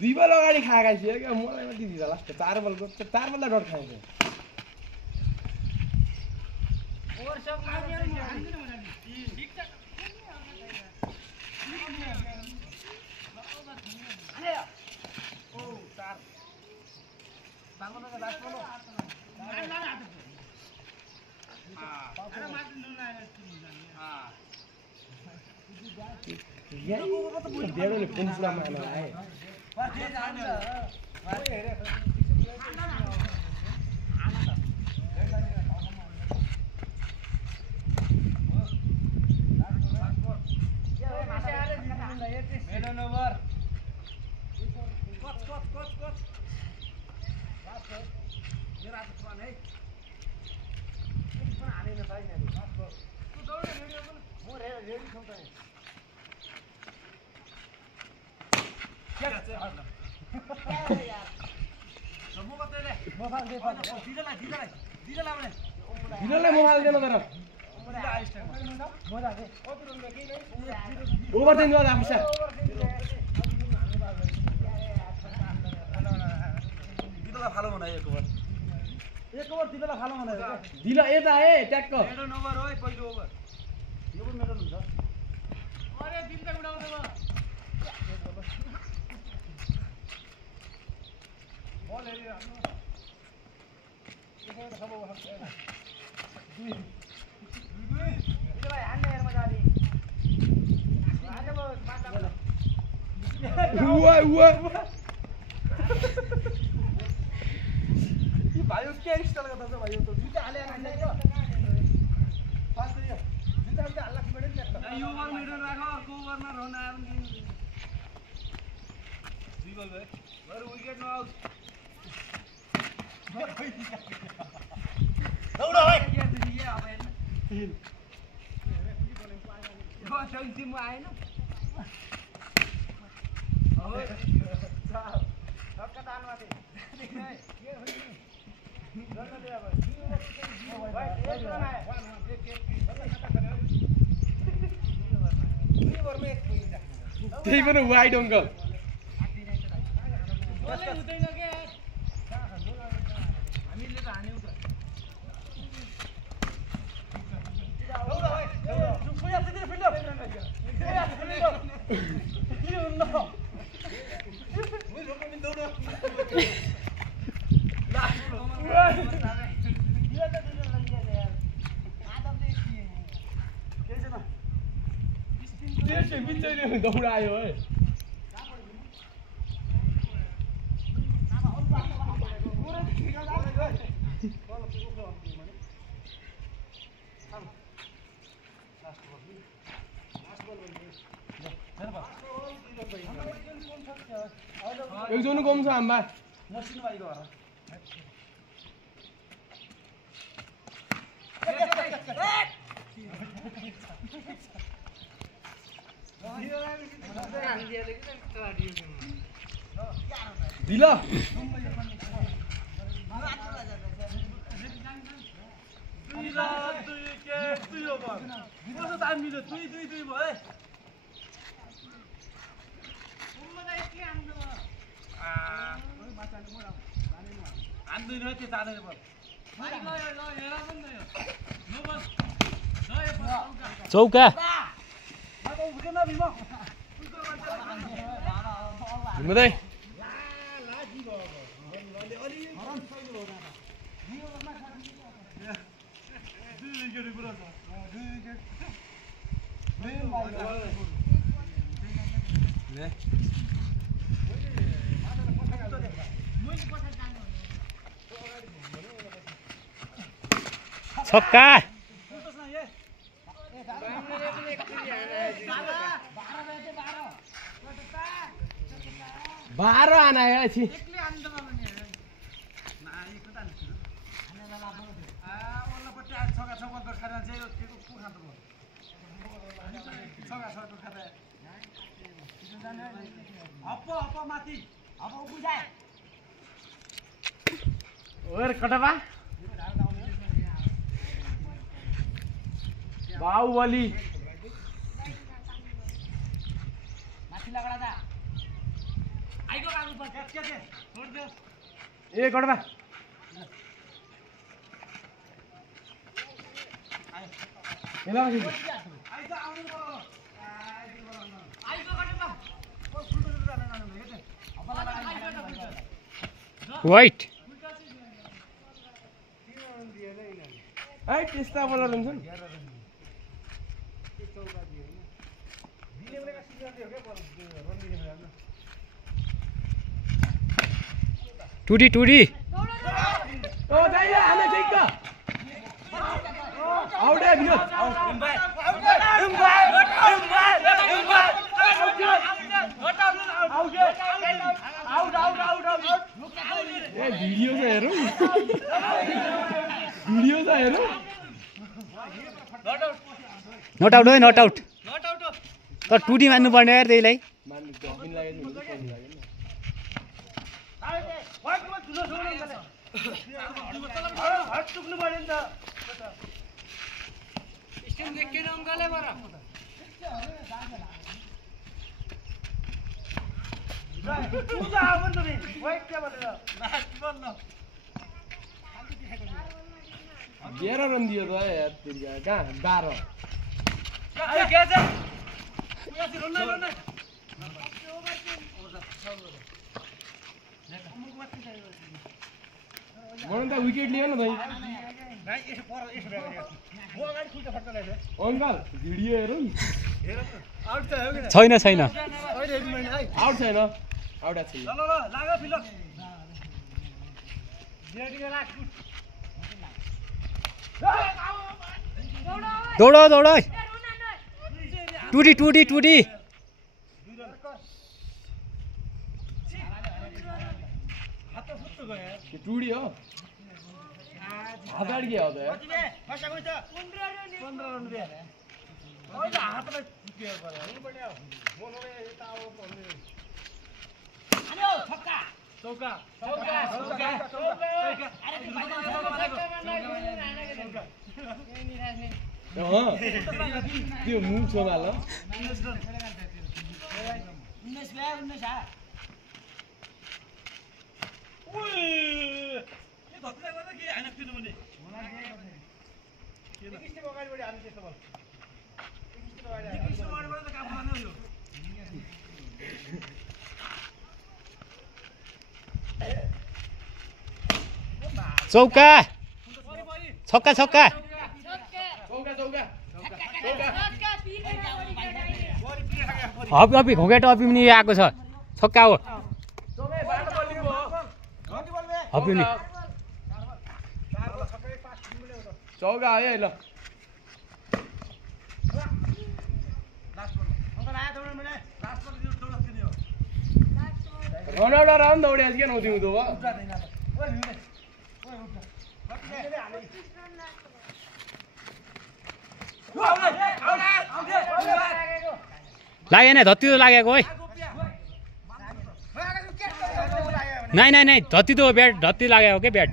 दुई बल अगाडि खाएका थियो क्या मलाई मात्रै दिँदा लास्ट 4 बलको 4 बललाई डट खाएछ डेढोले पुन्सुलामा आए दिनलाई मोबाइल देन तर ओभर दिन गर्दा आफिसा दिनलाई फालो बनाए एक ओभर दिनलाई फालो बनाए दिल यता ए ट्याक्क मेरो नम्बर हो पहिलो ओभर यो पनि मेरो हुन्छ अरे दिन त उडाउँदै भयो बल हेरि राख्नु यसो त सब दुई भाइ हान्ने हेर मजाले हान्ने भयो माछा उवा उवा यो भाइ के स्टाइल गर्दा छ भाइ यो त दुईटा हाले हान्ने छ पास गरियो दुईटा हाल्ला खिमेडे नि लाग्छ यो ओभर मिडल राख अर्को ओभरमा रन आयो भने दुई बल भयो बरु विकेट नआउट दौड़ भाई ये अब है वो चलती में आए ना ओए सब का दान वाले देखना है ये रन दे अब भाई एक रन है एक दुई ओवर में एक त्यही पनि वाइड अंकल बोले हुँदैन के हामीले त हान्यौ त दौड भाइ दौड सुया चाहिँ फिल्ड के हुन्न मुइ रोक्नु दौड त्यसै बिचैले दौडायो है एकजना कम छ आम्बा मसिनो भाइको घर दिला दिला दुई के दुई ओभर कस्तो दाम मिल्यो दुई दुई दुई भयो हान्दैन त्यो जाँदैन चौका घुम्दै छक्का 12 आना है छी और कटवा बाहुबली ए कटवा वाइट आई त्यस्ता बोला लन्छन् टुडी टुडी ओ दाइले हाले ठीक त आउट है विनोद ए भिडियो छ हेरौँ भिडियो छ हेरौँ नट आउट हो नट आउट तर टुडी मान्नु पर्ने यार त्यहीलाई घेरा रन दियो त यार तेरी कहाँ 12 मलाई त विकेट लियो न भाइ अंकल भिडियो हेरौँ छैन छैन आउट छैन आउट छैन दौड दौड टुडी टुडी टुडी टुडी हो हात अड्के हो त यार त्यो मुख सोमाल चौका छक्का छक्का हपी हपी घोके टपी पनि आएको छ छक्का हो हपी नि चौका आयो है ल रनआउट राउन्ड दौड्या के नौ दिउँदो भयो लागेन धत्ती तो लागेको है नाइ नाइ नाइ धत्ती तो ब्याट धत्ती लागेको के ब्याट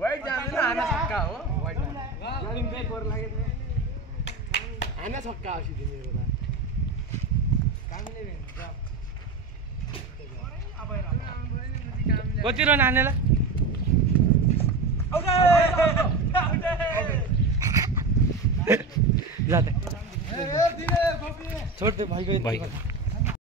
वाइट जाँदैन आना छक्का हो वाइट आना छक्का हो सिधै मेरो कति रन हान्नेला जाते छोड दे भाइको भाइ